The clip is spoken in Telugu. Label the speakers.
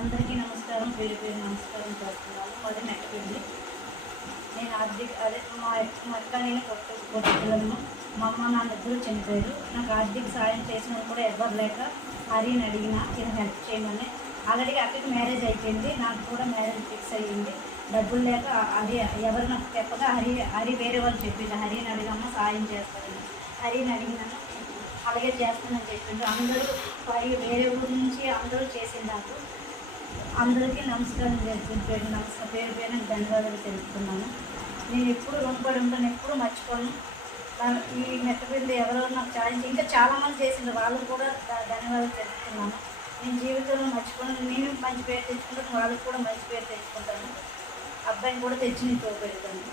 Speaker 1: అందరికీ నమస్కారం పేరు పేరు నమస్కారం చేస్తున్నాను. మరి నెక్కింది నేను ఆర్థిక అదే మా మా అక్క నేను కొత్త కొత్త మా అమ్మ నాన్న ఇద్దరు చనిపోయారు. నాకు ఆర్థిక సాయం చేసిన కూడా ఎవరు లేక హరిని అడిగిన నేను హెల్ప్ చేయమని. ఆల్రెడీ అక్కడికి మ్యారేజ్ అయిపోయింది. నాకు కూడా మ్యారేజ్ ఫిక్స్ అయ్యింది. డబ్బులు లేక హరి ఎవరు నాకు చెప్పగా హరి హరి వేరే వాళ్ళు చెప్పింది హరిని అడిగమ్మ సాయం చేస్తారని హరిని అడిగినాను అలాగే చేస్తానని చెప్పిండు అందరూ పై వేరే ఊరి నుంచి అందరూ చేసింది నాకు అందరికీ నమస్కారం చేస్తుంది పేరు నమస్కారం పేరు పేరు ధన్యవాదాలు తెలుపుతున్నాను. నేను ఎప్పుడు రుణపడి ఉంటాను ఎప్పుడు మర్చిపోను. ఈ ఈ మెట్టపిండి ఎవరెవరు నాకు ఛాలెంజ్ ఇంకా చాలామంది చేసింది వాళ్ళకు కూడా ధన్యవాదాలు తెలుపుతున్నాను. నేను జీవితంలో మర్చిపోను నేను మంచి పేరు తెచ్చుకుంటాను వాళ్ళకి కూడా మంచి పేరు తెచ్చుకుంటాను అబ్బాయిని కూడా తెచ్చి నీకు పెడతాను.